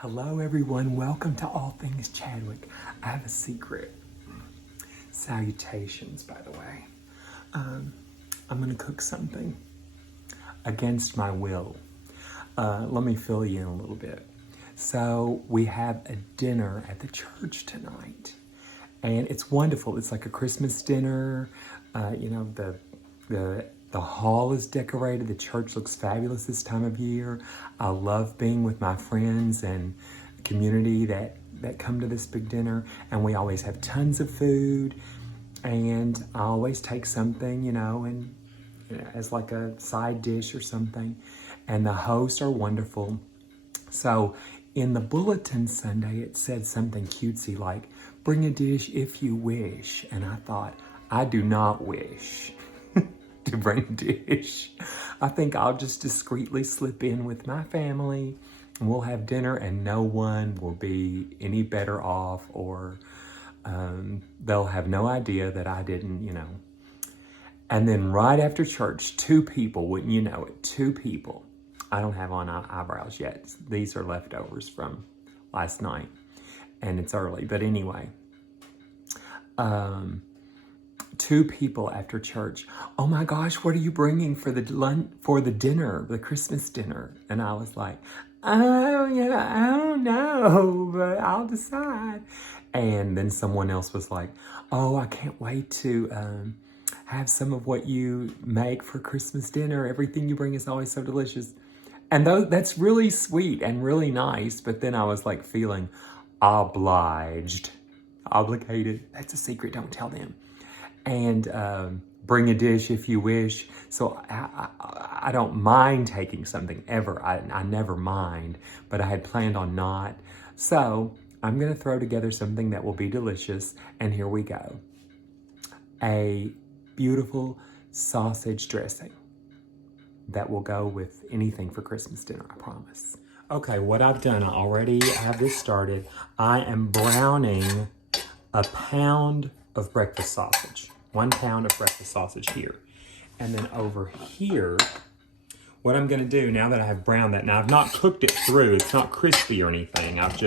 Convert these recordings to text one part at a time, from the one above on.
Hello everyone, welcome to All Things Chadwick. I have a secret. Salutations, by the way. I'm gonna cook something against my will. Let me fill you in a little bit. So we have a dinner at the church tonight, and it's wonderful. It's like a Christmas dinner. The hall is decorated. The church looks fabulous this time of year. I love being with my friends and the community that come to this big dinner. And we always have tons of food. And I always take something, and as like a side dish or something. And the hosts are wonderful. So in the bulletin Sunday, it said something cutesy like, bring a dish if you wish. And I thought, I do not wish to bring a dish. I think I'll just discreetly slip in with my family and we'll have dinner and no one will be any better off, or they'll have no idea that I didn't, And then right after church, 2 people, wouldn't you know it, 2 people. I don't have on eyebrows yet. These are leftovers from last night and it's early, but anyway. 2 people after church, oh my gosh, what are you bringing for the dinner, the Christmas dinner? And I was like, I don't know, but I'll decide. And then someone else was like, oh, I can't wait to have some of what you make for Christmas dinner. Everything you bring is always so delicious. And that's really sweet and really nice. But then I was like feeling obligated. That's a secret, don't tell them. And bring a dish if you wish. So I don't mind taking something ever. I never mind, but I had planned on not. So I'm gonna throw together something that will be delicious, and here we go. A beautiful sausage dressing that will go with anything for Christmas dinner, I promise. Okay, what I've done, I already have this started. I am browning a pound of breakfast sausage. 1 pound of breakfast sausage here. And then over here, what I'm gonna do now that I have browned that, now I've not cooked it through, it's not crispy or anything. I've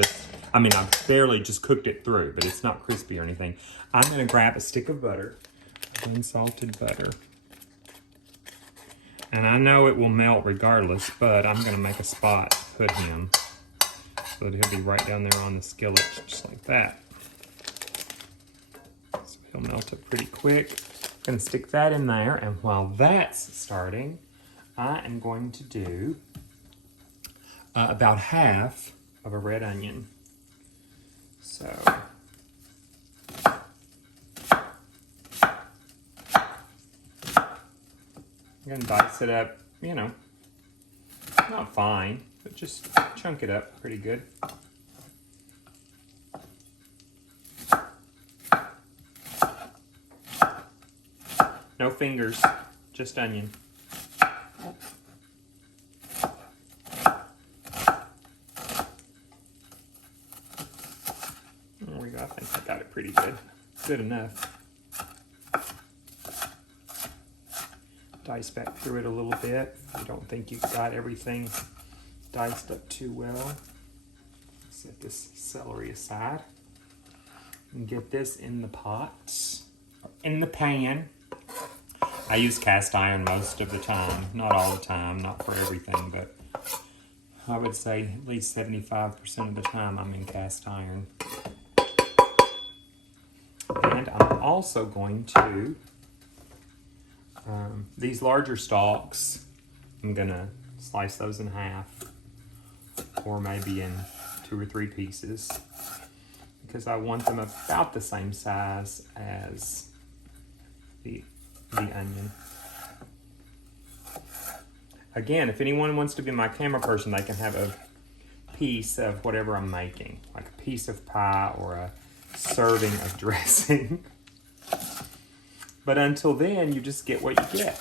barely just cooked it through, but it's not crispy or anything. I'm gonna grab a stick of butter, unsalted butter. And I know it will melt regardless, but I'm gonna make a spot to put him so that he'll be right down there on the skillet, just like that. He'll melt it pretty quick. I'm gonna stick that in there, and while that's starting, I am going to do about half of a red onion. So, I'm gonna dice it up, not fine, but just chunk it up pretty good. No fingers, just onion. There we go, I think I got it pretty good. Good enough. Dice back through it a little bit. I don't think you got everything diced up too well. Set this celery aside and get this in the pot, in the pan. I use cast iron most of the time, not all the time, not for everything, but I would say at least 75% of the time I'm in cast iron. And I'm also going to, these larger stalks, I'm gonna slice those in half, or maybe in 2 or 3 pieces, because I want them about the same size as the onion. Again, if anyone wants to be my camera person, they can have a piece of whatever I'm making, like a piece of pie or a serving of dressing. But until then, you just get what you get.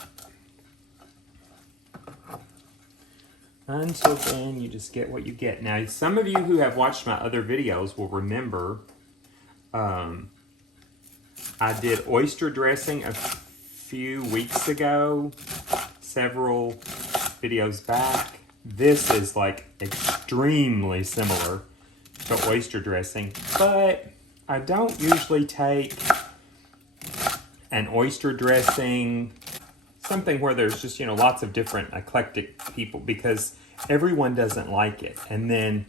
Until then, you just get what you get. Now, some of you who have watched my other videos will remember I did oyster dressing a few weeks ago, several videos back. This is like extremely similar to oyster dressing, but I don't usually take an oyster dressing, something where there's just, lots of different eclectic people, because everyone doesn't like it. And then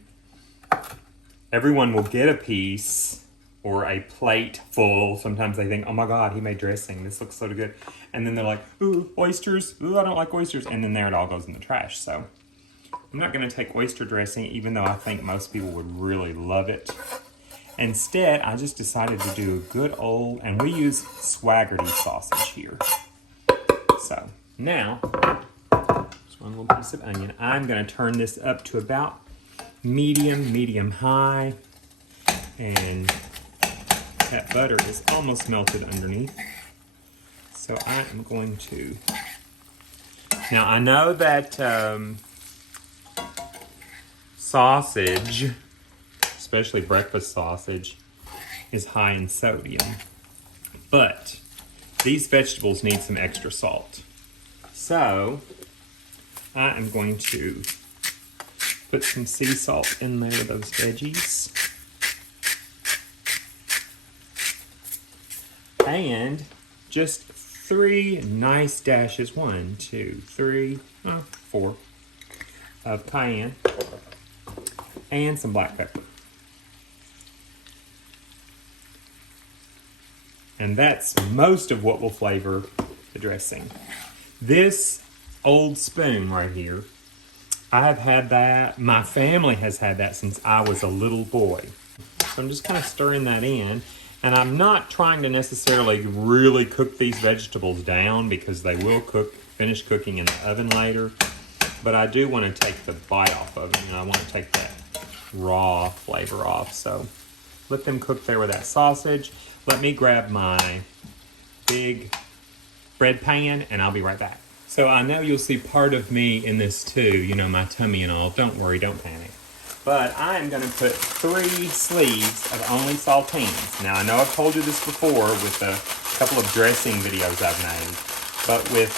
everyone will get a piece or a plate full. Sometimes they think, oh my God, he made dressing. This looks so good. And then they're like, ooh, oysters. Ooh, I don't like oysters. And then there it all goes in the trash. So I'm not going to take oyster dressing, even though I think most people would really love it. Instead, I just decided to do a good old, and we use Swaggerty sausage here. So now, just one little piece of onion. I'm going to turn this up to about medium high. And that butter is almost melted underneath. So I am going to... Now I know that sausage, especially breakfast sausage, is high in sodium. But these vegetables need some extra salt. So I am going to put some sea salt in there with those veggies. And just 3 nice dashes, 1, 2, 3, 4 of cayenne and some black pepper. And that's most of what will flavor the dressing. This old spoon right here, I have had that, my family has had that since I was a little boy. So I'm just kind of stirring that in. And I'm not trying to necessarily really cook these vegetables down, because they will finish cooking in the oven later. But I do want to take the bite off of them. I want to take that raw flavor off. So let them cook there with that sausage. Let me grab my big bread pan and I'll be right back. So I know you'll see part of me in this too, my tummy and all. Don't worry, don't panic. But I am going to put 3 sleeves of only saltines. Now, I know I've told you this before with a couple of dressing videos I've made, but with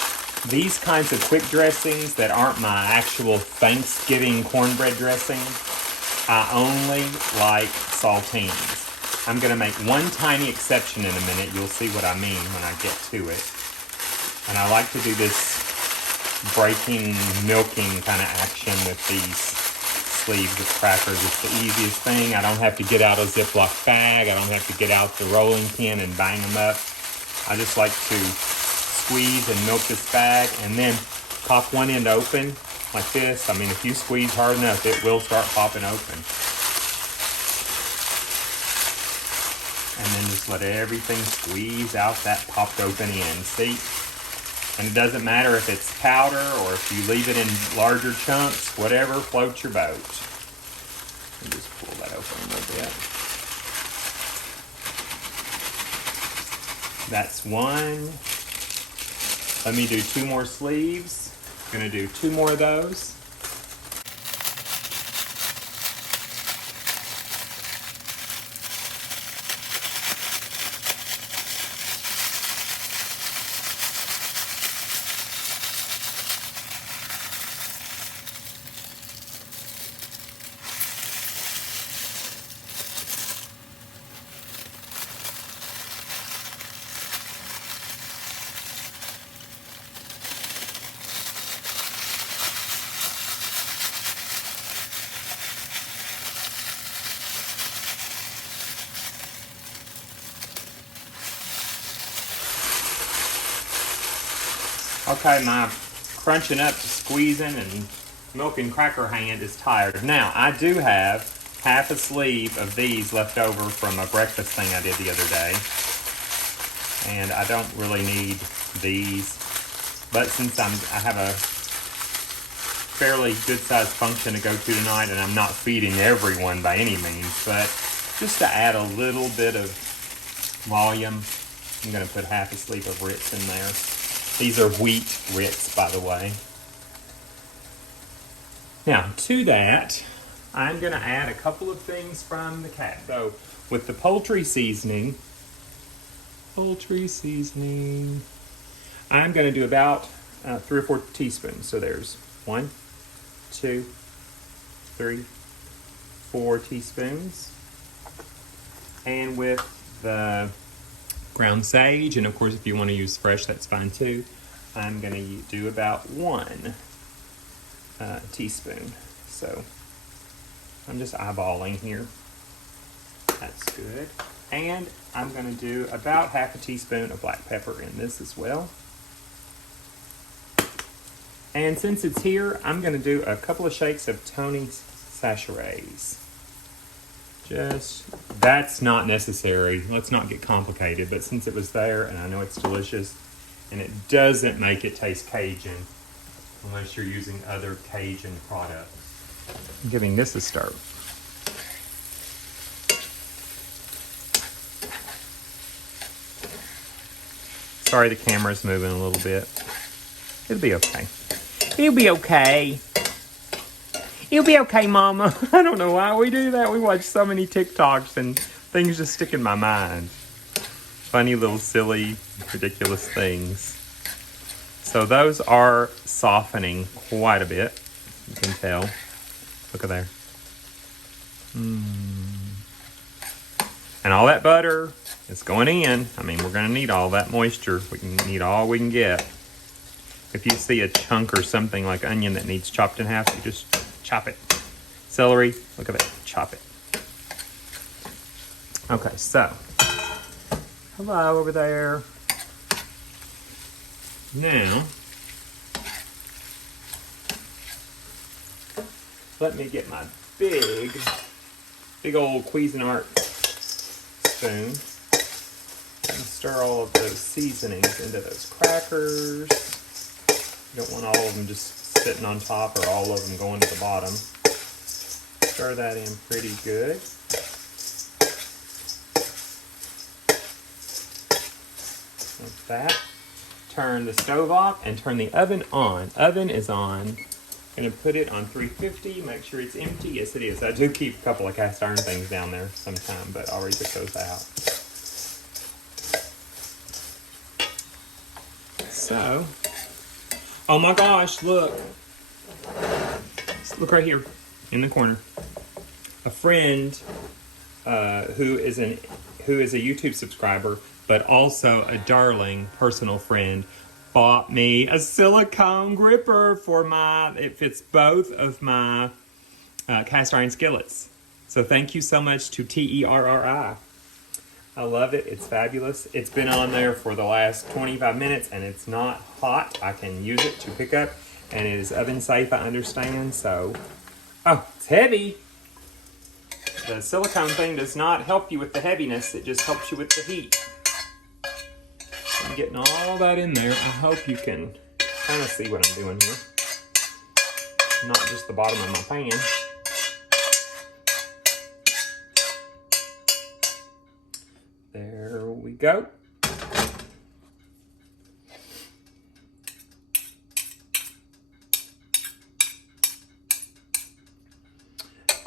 these kinds of quick dressings that aren't my actual Thanksgiving cornbread dressing, I only like saltines. I'm going to make one tiny exception in a minute. You'll see what I mean when I get to it. And I like to do this breaking, milking kind of action with these sleeves of crackers. It's the easiest thing. I don't have to get out a Ziploc bag. I don't have to get out the rolling pin and bang them up. I just like to squeeze and milk this bag and then pop one end open like this. I mean, if you squeeze hard enough, it will start popping open. And then just let everything squeeze out that popped open end. See? And it doesn't matter if it's powder or if you leave it in larger chunks, whatever floats your boat. And just pull that open a little bit. That's one. Let me do 2 more sleeves. I'm gonna do 2 more of those. Okay, my crunching up, squeezing, and milking cracker hand is tired. Now, I do have half a sleeve of these left over from a breakfast thing I did the other day. And I don't really need these. But since I have a fairly good-sized function to go to tonight, and I'm not feeding everyone by any means, but just to add a little bit of volume, I'm going to put half a sleeve of Ritz in there. These are wheat Ritz, by the way. Now, to that, I'm going to add a couple of things from the cat. So, with the poultry seasoning, I'm going to do about 3 or 4 teaspoons. So there's 1, 2, 3, 4 teaspoons. And with the ground sage, and of course if you want to use fresh, that's fine too, I'm going to do about 1 teaspoon. So I'm just eyeballing here. That's good. And I'm going to do about half a teaspoon of black pepper in this as well. And since it's here, I'm going to do a couple of shakes of Tony's Sacharets. That's not necessary. Let's not get complicated, but since it was there and I know it's delicious, and it doesn't make it taste Cajun unless you're using other Cajun products. I'm giving this a stir. Sorry the camera's moving a little bit. It'll be okay. It'll be okay. It'll be okay, Mama. I don't know why we do that. We watch so many TikToks and things just stick in my mind. Funny little silly, ridiculous things. So those are softening quite a bit. You can tell. Look at there. And all that butter is going in. I mean, we're going to need all that moisture. We can need all we can get. If you see a chunk or something like onion that needs chopped in half, you just chop it. Celery, look at that, chop it. Okay, so, hello over there. Now, let me get my big old Cuisinart spoon and stir all of those seasonings into those crackers. You don't want all of them just sitting on top or all of them going to the bottom. Stir that in pretty good. Like that. Turn the stove off and turn the oven on. Oven is on. Gonna put it on 350. Make sure it's empty. Yes, it is. I do keep a couple of cast iron things down there sometime, but I'll already put those out. So, oh my gosh, look. Look right here in the corner. A friend who is a YouTube subscriber, but also a darling personal friend, bought me a silicone gripper for it fits both of my cast iron skillets. So thank you so much to TERRI. I love it. It's fabulous. It's been on there for the last 25 minutes and it's not hot. I can use it to pick up and it is oven safe, I understand. So, oh, it's heavy. The silicone thing does not help you with the heaviness. It just helps you with the heat. I'm getting all that in there. I hope you can kind of see what I'm doing here. Not just the bottom of my pan. There we go.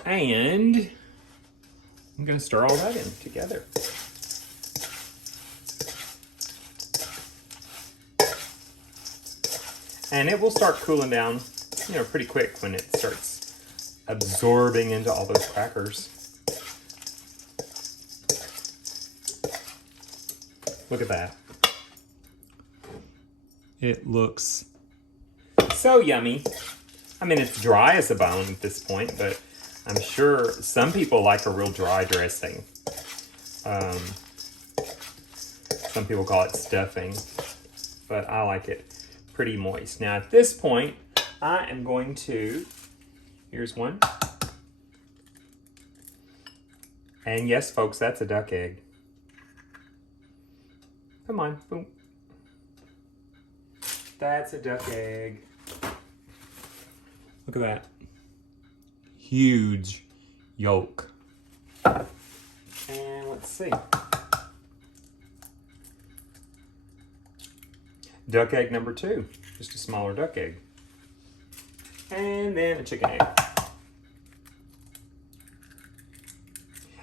And I'm going to stir all that in together. And it will start cooling down, pretty quick when it starts absorbing into all those crackers. Look at that. It looks so yummy. I mean, it's dry as a bone at this point, but I'm sure some people like a real dry dressing. Some people call it stuffing, but I like it pretty moist. Now at this point, I am going to, here's one. And yes, folks, that's a duck egg. Come on, boom. That's a duck egg. Look at that. Huge yolk. And let's see. Duck egg number 2, just a smaller duck egg. And then a chicken egg.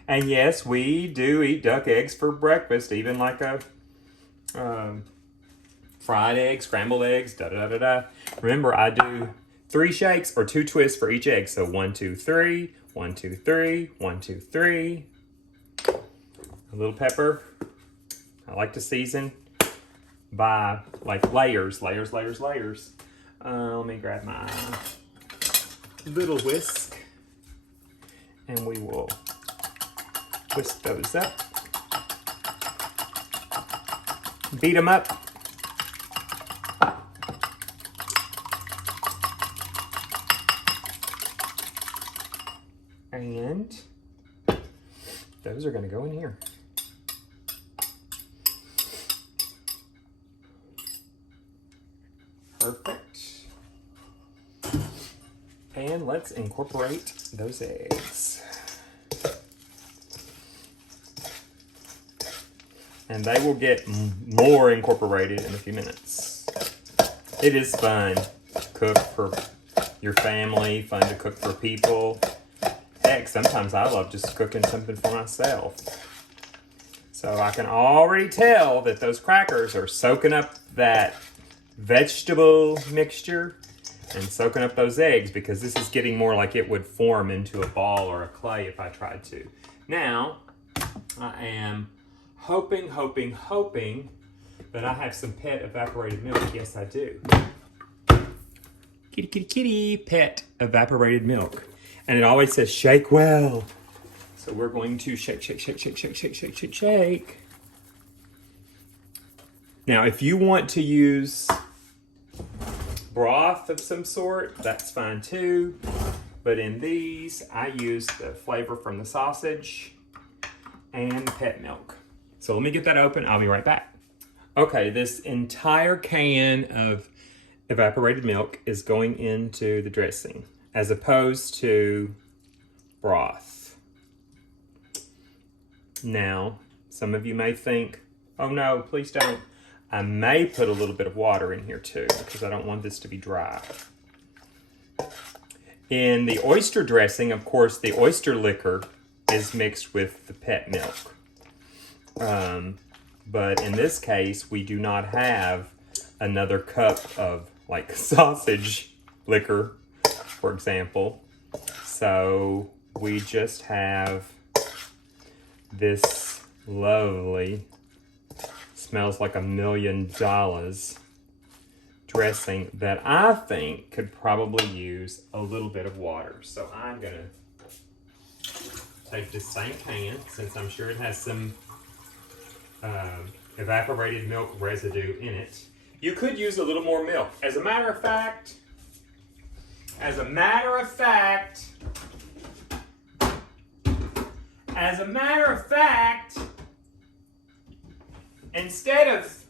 And yes, we do eat duck eggs for breakfast, even like a fried egg, scrambled eggs, da-da-da-da-da. Remember, I do 3 shakes or 2 twists for each egg. So 1, 2, 3, 1, 2, 3, 1, 2, 3. A little pepper. I like to season by like layers. Let me grab my little whisk and we will whisk those up. Beat them up. And those are going to go in here. Perfect. And let's incorporate those eggs. And they will get more incorporated in a few minutes. It is fun to cook for your family, fun to cook for people. Heck, sometimes I love just cooking something for myself. So I can already tell that those crackers are soaking up that vegetable mixture and soaking up those eggs, because this is getting more like it would form into a ball or a clay if I tried to. Now, I am hoping that I have some pet evaporated milk. Yes, I do. Kitty, kitty, kitty, pet evaporated milk. And it always says shake well. So we're going to shake, shake, shake, shake, shake, shake, shake, shake, shake. Now, if you want to use broth of some sort, that's fine too. But in these, I use the flavor from the sausage and pet milk. So let me get that open. I'll be right back. Okay, this entire can of evaporated milk is going into the dressing, as opposed to broth. Now, some of you may think, oh no, please don't. I may put a little bit of water in here too, because I don't want this to be dry. In the oyster dressing, of course, the oyster liquor is mixed with the pet milk. But in this case, we do not have another cup of like sausage liquor, for example. So we just have this lovely, smells like $1 million dressing that I think could probably use a little bit of water. So I'm gonna take this same can, since I'm sure it has some evaporated milk residue in it. You could use a little more milk. As a matter of fact, instead of,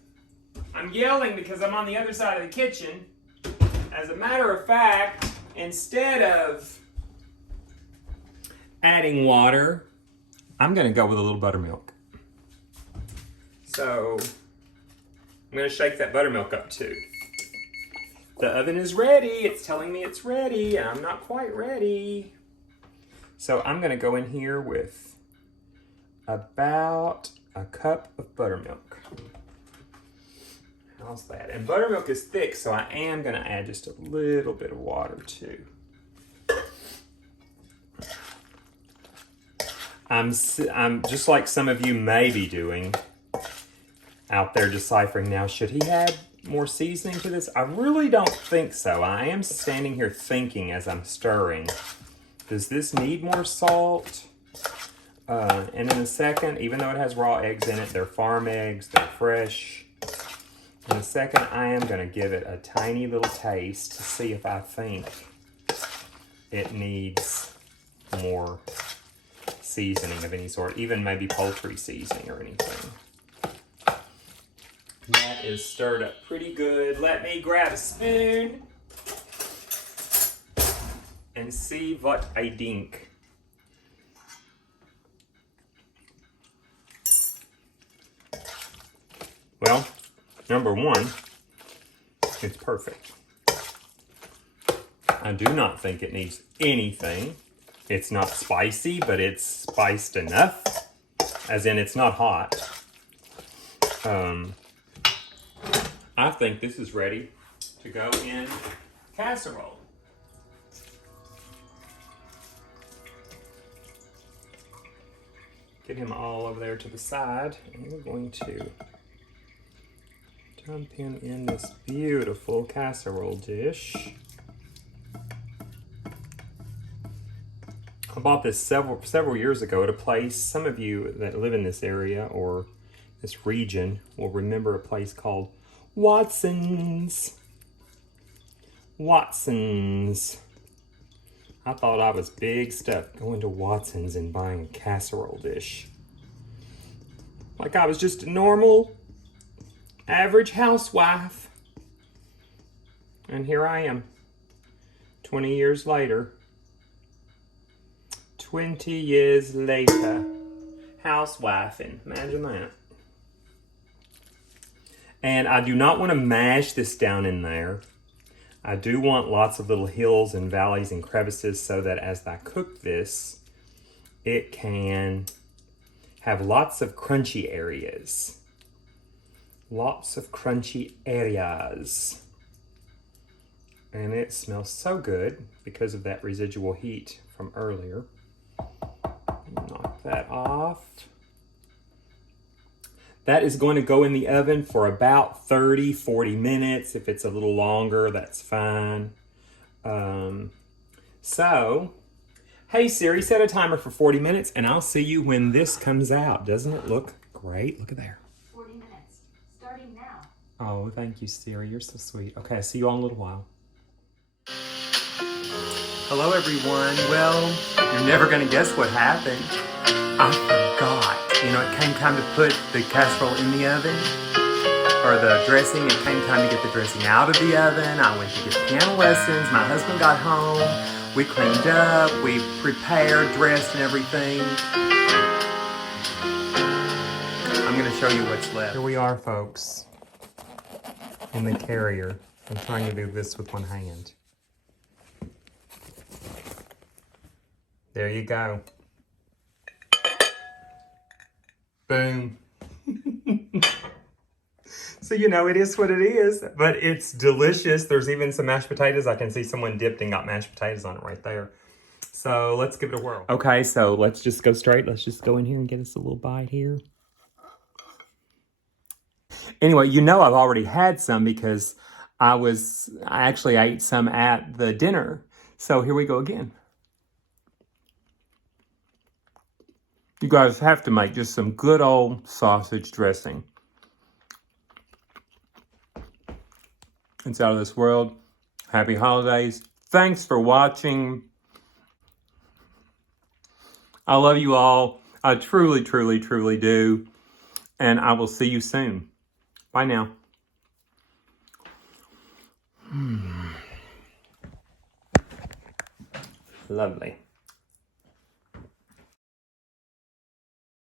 I'm yelling because I'm on the other side of the kitchen. As a matter of fact, instead of adding water, I'm gonna go with a little buttermilk. So I'm gonna shake that buttermilk up too. The oven is ready. It's telling me it's ready, and I'm not quite ready. So I'm gonna go in here with about a cup of buttermilk. How's that? And buttermilk is thick, so I am gonna add just a little bit of water too. I'm just like some of you may be doing out there deciphering now, should he add more seasoning to this? I really don't think so. I am standing here thinking as I'm stirring, does this need more salt? And in a second, even though it has raw eggs in it, they're farm eggs, they're fresh. In a second, I am gonna give it a tiny little taste to see if I think it needs more seasoning of any sort, even maybe poultry seasoning or anything. That is stirred up pretty good. Let me grab a spoon and see what I think. Well, number one, it's perfect. I do not think it needs anything. It's not spicy, but it's spiced enough, as in it's not hot. I think this is ready to go in casserole. Get him all over there to the side. And we're going to dump him in this beautiful casserole dish. I bought this several years ago at a place. Some of you that live in this area or this region will remember a place called Watson's. Watson's. I thought I was big stuff going to Watson's and buying a casserole dish. Like I was just a normal, average housewife. And here I am, 20 years later. 20 years later, housewifing. Imagine that. And I do not want to mash this down in there. I do want lots of little hills and valleys and crevices so that as I cook this, it can have lots of crunchy areas. Lots of crunchy areas. And it smells so good because of that residual heat from earlier. Knock that off. That is going to go in the oven for about 30-40 minutes. If it's a little longer, that's fine. Hey Siri, set a timer for 40 minutes and I'll see you when this comes out. Doesn't it look great? Look at there. 40 minutes, starting now. Oh, thank you, Siri. You're so sweet. Okay, I'll see you all in a little while. Hello, everyone. Well, you're never going to guess what happened. I forgot. You know, it came time to put the casserole in the oven, or the dressing. It came time to get the dressing out of the oven. I went to get piano lessons. My husband got home. We cleaned up. We prepared, dressed, and everything. I'm going to show you what's left. Here we are, folks, in the carrier. I'm trying to do this with one hand. There you go. Boom. So, you know, it is what it is, but it's delicious. There's even some mashed potatoes. I can see someone dipped and got mashed potatoes on it right there. So let's give it a whirl. Okay, so let's just go straight. Let's just go in here and get us a little bite here. Anyway, you know I've already had some because I actually ate some at the dinner. So here we go again. You guys have to make just some good old sausage dressing. It's out of this world. Happy holidays. Thanks for watching. I love you all. I truly, truly, truly do. And I will see you soon. Bye now. Lovely.